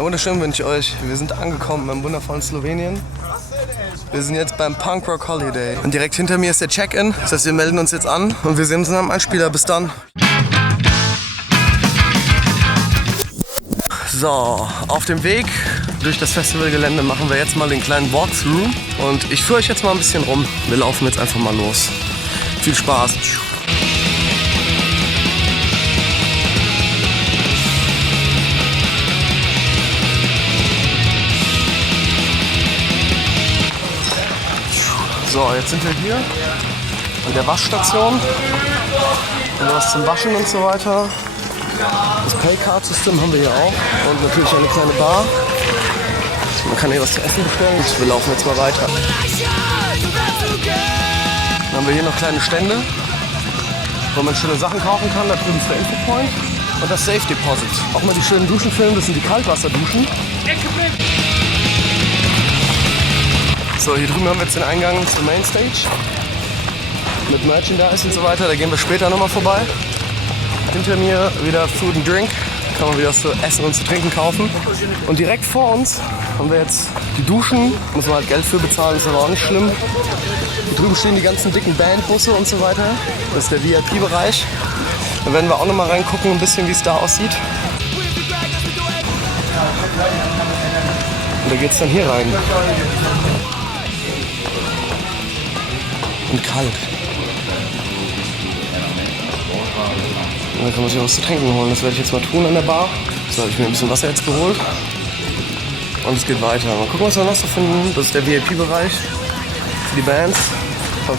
Wunderschön wünsche ich euch. Wir sind angekommen im wundervollen Slowenien. Wir sind jetzt beim Punkrock Holiday. Und direkt hinter mir ist der Check-In. Das heißt, wir melden uns jetzt an und wir sehen uns am Einspieler. Bis dann. So, auf dem Weg durch das Festivalgelände machen wir jetzt mal den kleinen Walkthrough. Und ich führe euch jetzt mal ein bisschen rum. Wir laufen jetzt einfach mal los. Viel Spaß. So, jetzt sind wir hier an der Waschstation. Und was zum Waschen und so weiter. Das Paycard-System haben wir hier auch. Und natürlich eine kleine Bar. Man kann hier was zu essen bestellen. Und wir laufen jetzt mal weiter. Dann haben wir hier noch kleine Stände, wo man schöne Sachen kaufen kann. Da drüben ist der Infopoint. Und das Safe Deposit. Auch mal die schönen Duschen filmen. Das sind die Kaltwasserduschen. So, hier drüben haben wir jetzt den Eingang zur Mainstage mit Merchandise und so weiter. Da gehen wir später nochmal vorbei. Hinter mir wieder Food and Drink. Kann man wieder was zu essen und zu trinken kaufen. Und direkt vor uns haben wir jetzt die Duschen. Muss man halt Geld für bezahlen, ist aber auch nicht schlimm. Hier drüben stehen die ganzen dicken Bandbusse und so weiter. Das ist der VIP-Bereich. Da werden wir auch nochmal reingucken, ein bisschen wie es da aussieht. Und da geht es dann hier rein. Und kalt. Und dann kann man sich auch was zu trinken holen. Das werde ich jetzt mal tun an der Bar. So, habe ich mir ein bisschen Wasser jetzt geholt. Und es geht weiter. Mal gucken, was wir noch so finden. Das ist der VIP-Bereich für die Bands.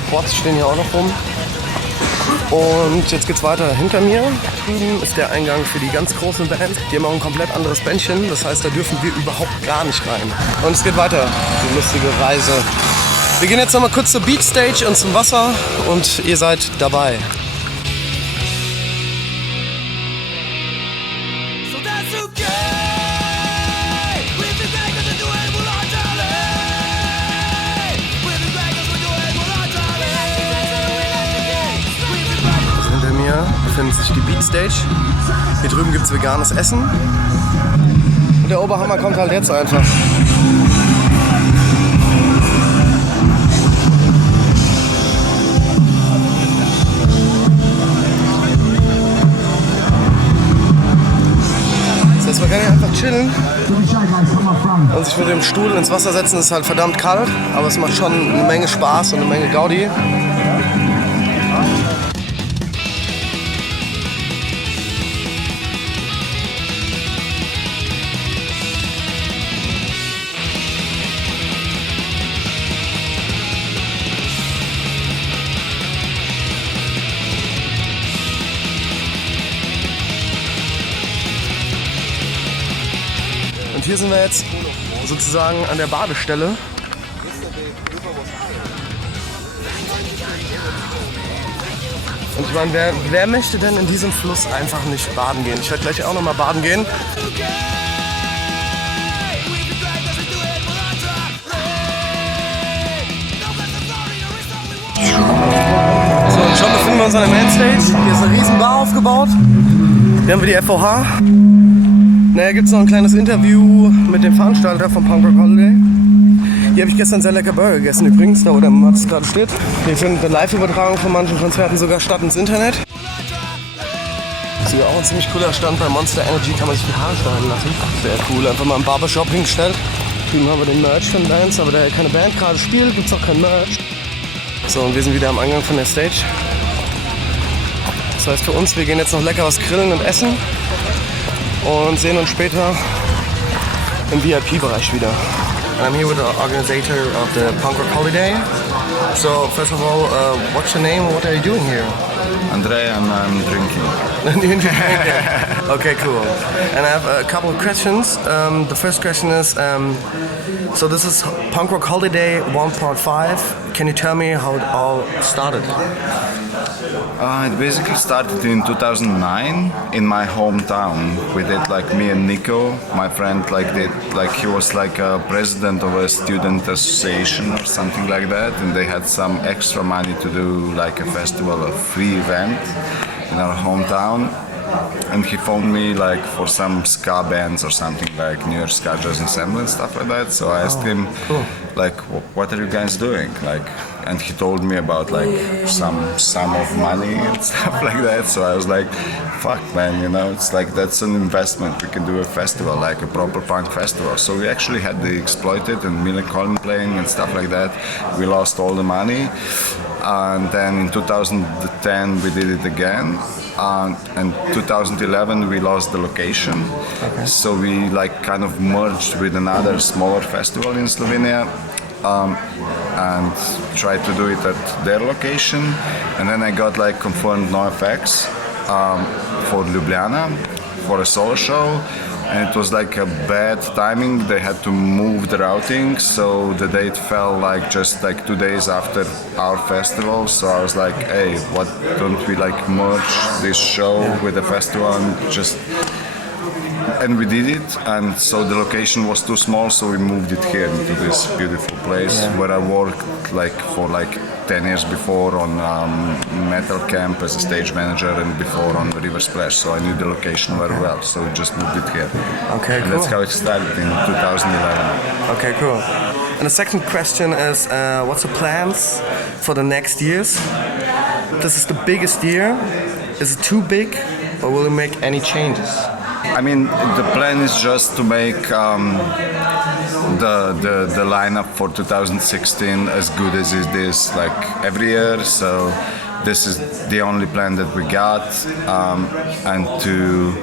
Quads stehen hier auch noch rum. Und jetzt geht's weiter. Hinter mir drüben ist der Eingang für die ganz großen Bands. Die haben auch ein komplett anderes Bändchen. Das heißt, da dürfen wir überhaupt gar nicht rein. Und es geht weiter. Die lustige Reise. Wir gehen jetzt noch mal kurz zur Beach Stage und zum Wasser und ihr seid dabei. Hinter mir befindet sich die Beach Stage. Hier drüben gibt es veganes Essen. Und der Oberhammer kommt halt jetzt einfach. Man kann hier einfach chillen und sich mit dem Stuhl ins Wasser setzen. Es ist halt verdammt kalt, aber es macht schon eine Menge Spaß und eine Menge Gaudi. Und hier sind wir jetzt sozusagen an der Badestelle. Und ich meine, wer möchte denn in diesem Fluss einfach nicht baden gehen? Ich werde gleich auch noch mal baden gehen. So, und schon befinden wir uns an der Mainstage. Hier ist eine riesen Bar aufgebaut. Hier haben wir die F.O.D. Naja, gibt es noch ein kleines Interview mit dem Veranstalter vom Punkrock Holiday. Hier habe ich gestern sehr lecker Burger gegessen übrigens, da wo der Mats gerade steht. Hier findet eine Live-Übertragung von manchen Konzerten sogar statt ins Internet. Das ist hier auch ein ziemlich cooler Stand. Bei Monster Energy kann man sich die Haare schneiden lassen. Sehr cool, einfach mal im Barbershop hingestellt. Drüben haben wir den Merch von Bands, aber da keine Band gerade spielt, gibt es auch kein Merch. So, und wir sind wieder am Eingang von der Stage. Das heißt für uns, wir gehen jetzt noch lecker was grillen und essen. Und sehen uns später im VIP-Bereich wieder. I'm here with the organizer of the Punkrock Holiday. So first of all, what's your name? What are you doing here? Andre, and I'm drinking. Okay, cool. And I have a couple of questions. The first question is, so this is Punkrock Holiday 1.5. Can you tell me how it all started? It basically started in 2009 in my hometown. We did like me and Nico, my friend, he was like a president of a student association or something like that, and they had some extra money to do like a festival, a free event in our hometown. and he phoned me like for some ska bands or something like New York Ska Jazz Ensemble and stuff like that. So I asked him, like, what are you guys doing? Like, and he told me about like some sum of money and stuff like that. So I was like, fuck man, you know, it's like that's an investment. We can do a festival, like a proper punk festival. So we actually had the Exploited and Millen Collin playing and stuff like that. We lost all the money. And then in 2010 we did it again. And 2011 we lost the location. Okay. So we like kind of merged with another smaller festival in Slovenia. And tried to do it at their location, and then I got like confirmed NoFX for Ljubljana for a solo show, and it was like a bad timing. They had to move the routing, so the date fell like just like 2 days after our festival. So I was like, hey, what don't we like merge this show with the festival and we did it, and so the location was too small, so we moved it here into this beautiful place where I worked like for like 10 years before on Metal Camp as a stage manager and before on River Splash, so I knew the location very well, so we just moved it here. Okay, cool. That's how it started in 2011. Okay, cool. And the second question is, what's the plans for the next years? This is the biggest year. Is it too big, or will you make any changes? I mean, the plan is just to make the lineup for 2016 as good as it is like every year. So this is the only plan that we got, and to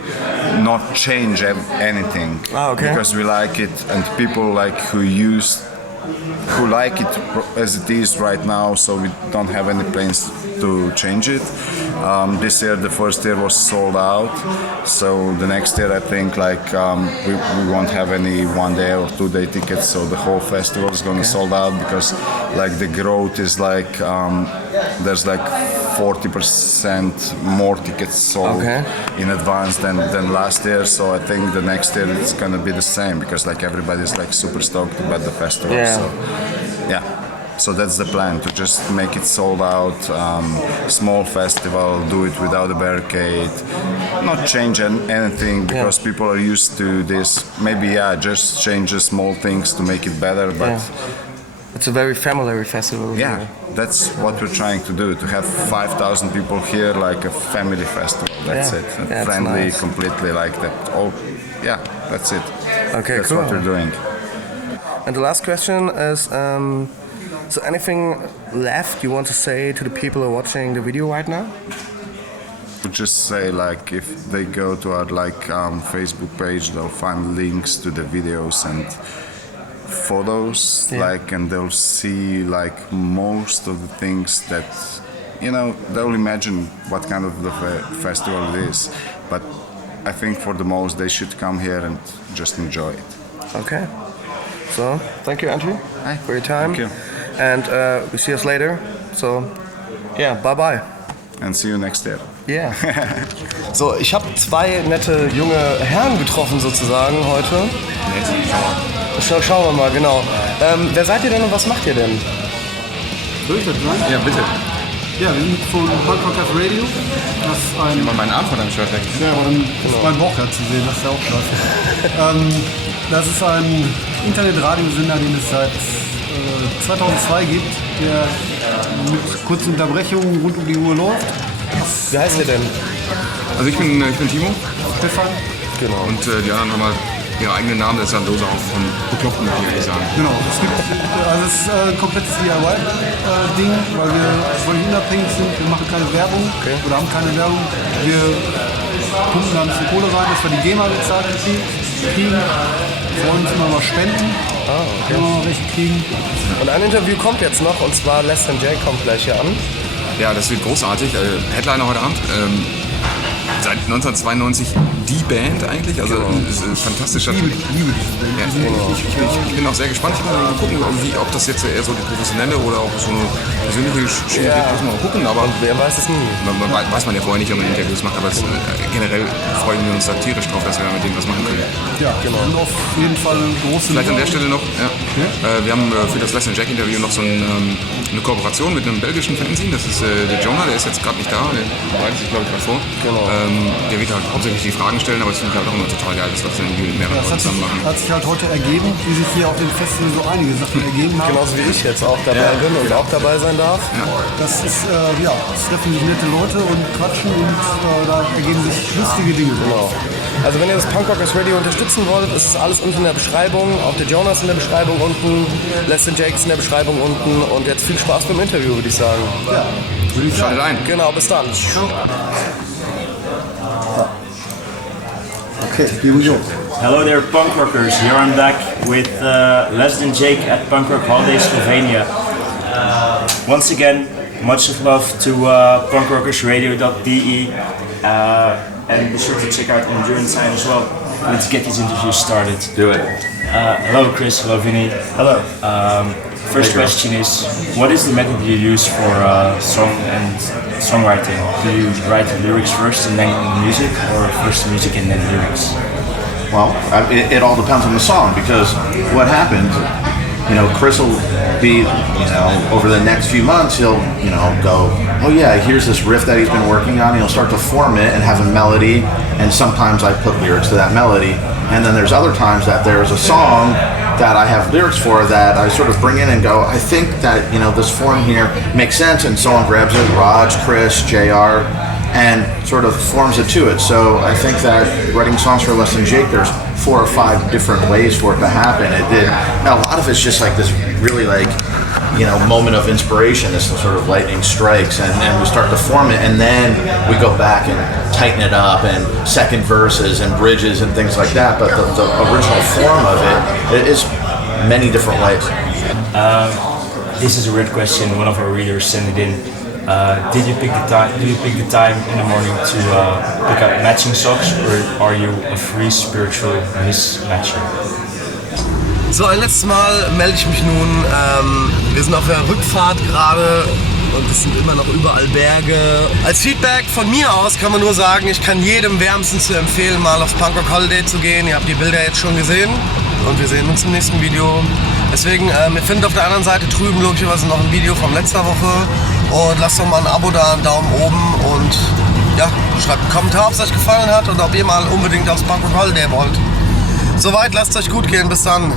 not change anything because we like it, and people like who like it as it is right now. So we don't have any plans to change it. This year, the first year was sold out, so the next year I think like we won't have any 1 day or 2 day tickets, so the whole festival is gonna sold out, because like the growth is like there's like 40% more tickets sold in advance than last year. So I think the next year it's gonna be the same, because like everybody's like super stoked about the festival. So yeah. So that's the plan, to just make it sold out, small festival, do it without a barricade, not change anything, because people are used to this. Maybe, just change the small things to make it better, but... It's a very family festival. Yeah, that's what we're trying to do, to have 5,000 people here, like a family festival, that's it. Yeah, friendly, nice. completely like that. Oh, yeah, that's it. Okay, that's cool. What we're doing. And the last question is, so anything left you want to say to the people who are watching the video right now? Would just say like if they go to our like Facebook page, they'll find links to the videos and photos, like, and they'll see like most of the things that, you know, they'll imagine what kind of the festival it is. But I think for the most they should come here and just enjoy it. Okay. So thank you, Andrew, for your time. Thank you. And we see us later. So, yeah, bye-bye. And see you next year. Yeah. So, ich habe zwei nette junge Herren getroffen sozusagen heute. Schauen wir mal, genau. Wer seid ihr denn und was macht ihr denn? Soll ich das sagen? Ja, bitte. Ja, wir sind von Podcast Radio. Das ist ein... Immer meinen Arm von deinem Shirt weg. Ja, aber dann ist mein Bauch ja zu sehen, das ist ja auch klasse. Das ist ein Internetradiosender, den es seit 2002 gibt, der mit kurzen Unterbrechungen rund um die Uhr läuft. Wie heißt ihr denn? Also ich bin Timo. Stefan. Genau. Und die anderen haben halt ihre eigenen Namen, das ist dann lose auch von Bekloppten, würde ich sagen. Genau, es ist ein komplettes DIY-Ding, weil wir unabhängig sind, wir machen keine Werbung oder haben keine Werbung. Wir pumpen da ein bisschen Kohle rein, dass wir die GEMA bezahlt kriegen. Wir wollen uns immer mal spenden, wenn wir mal welche kriegen. Und ein Interview kommt jetzt noch, und zwar Less Than Jay kommt gleich hier an. Ja, das wird großartig. Headliner heute Abend. Seit 1992 die Band eigentlich, also es ist ein fantastischer... Ich liebe diese Band. Ja, ich bin auch sehr gespannt. Ich will mal gucken, ob das jetzt eher so die professionelle oder auch so eine persönliche Schiene wird. Muss man mal gucken, aber... Und wer weiß es nie. Weiß man ja vorher nicht, wenn man Interviews macht, aber generell freuen wir uns da tierisch drauf, dass wir mit denen was machen können. Ja, Genau. und auf jeden Fall eine große Vielleicht an der Stelle noch, Ja. wir haben für das Less Than Jack Interview noch so eine Kooperation mit einem belgischen Fanzine. Das ist der Jonah, der ist jetzt gerade nicht da, der bereitet sich glaube ich gerade vor. Genau. Der wird halt hauptsächlich die Fragen stellen, aber es finde ich halt auch immer total geil, dass wir das irgendwie mit mehreren Das Leuten zusammen machen. hat sich halt heute ergeben, wie sich hier auf dem Festival so einige Sachen ergeben haben. Genauso wie ich jetzt auch dabei bin und auch dabei sein darf. Das ist, es treffen sich nette Leute und quatschen und da ergeben sich lustige Dinge. Genau. Also wenn ihr das Punkrockers Radio unterstützen wollt, ist es alles unten in der Beschreibung. Auch der Jonas in der Beschreibung unten, Less Than Jakes in der Beschreibung unten. Und jetzt viel Spaß beim Interview, würde ich sagen. Ja, würde ich sagen. Schaltet ein. Genau, bis dann. Okay, here we go. Hello there, punk rockers. Here I'm back with Less Than Jake at Punk Rock Holiday Slovenia. Once again, much of love to punkrockersradio.de and be sure to check out In-Sane as well. Let's get these interviews started. Do it. Hello Chris, hello Vinny. Hello. First question is, what is the method you use for song and songwriting? Do you write the lyrics first and then the music, or first the music and then the lyrics? Well, it all depends on the song, because what happens, Chris will be, over the next few months, he'll, go, oh yeah, here's this riff that he's been working on, he'll start to form it and have a melody, and sometimes I put lyrics to that melody, and then there's other times that there's a song that I have lyrics for that I sort of bring in and go, I think that, this form here makes sense, and someone grabs it, Raj, Chris, JR, and sort of forms it to it. So I think that writing songs for Less Than Jake, there's 4 or 5 different ways for it to happen. A lot of it's just like this really moment of inspiration, this sort of lightning strikes, and we start to form it, and then we go back and tighten it up, and second verses and bridges and things like that. But the original form of it is many different ways. This is a weird question. One of our readers sent it in. Do you pick the time in the morning to pick up matching socks, or are you a free spiritual mismatcher? So, ein letztes Mal melde ich mich nun. Wir sind auf der Rückfahrt gerade und es sind immer noch überall Berge. Als Feedback von mir aus kann man nur sagen, ich kann jedem wärmstens zu empfehlen, mal aufs Punk Rock Holiday zu gehen. Ihr habt die Bilder jetzt schon gesehen und wir sehen uns im nächsten Video. Deswegen, ihr findet auf der anderen Seite drüben logischerweise noch ein Video von letzter Woche. Und lasst doch mal ein Abo da, einen Daumen oben und ja, schreibt einen Kommentar, ob es euch gefallen hat und ob ihr mal unbedingt aufs Punk Rock Holiday wollt. Soweit, lasst es euch gut gehen, bis dann.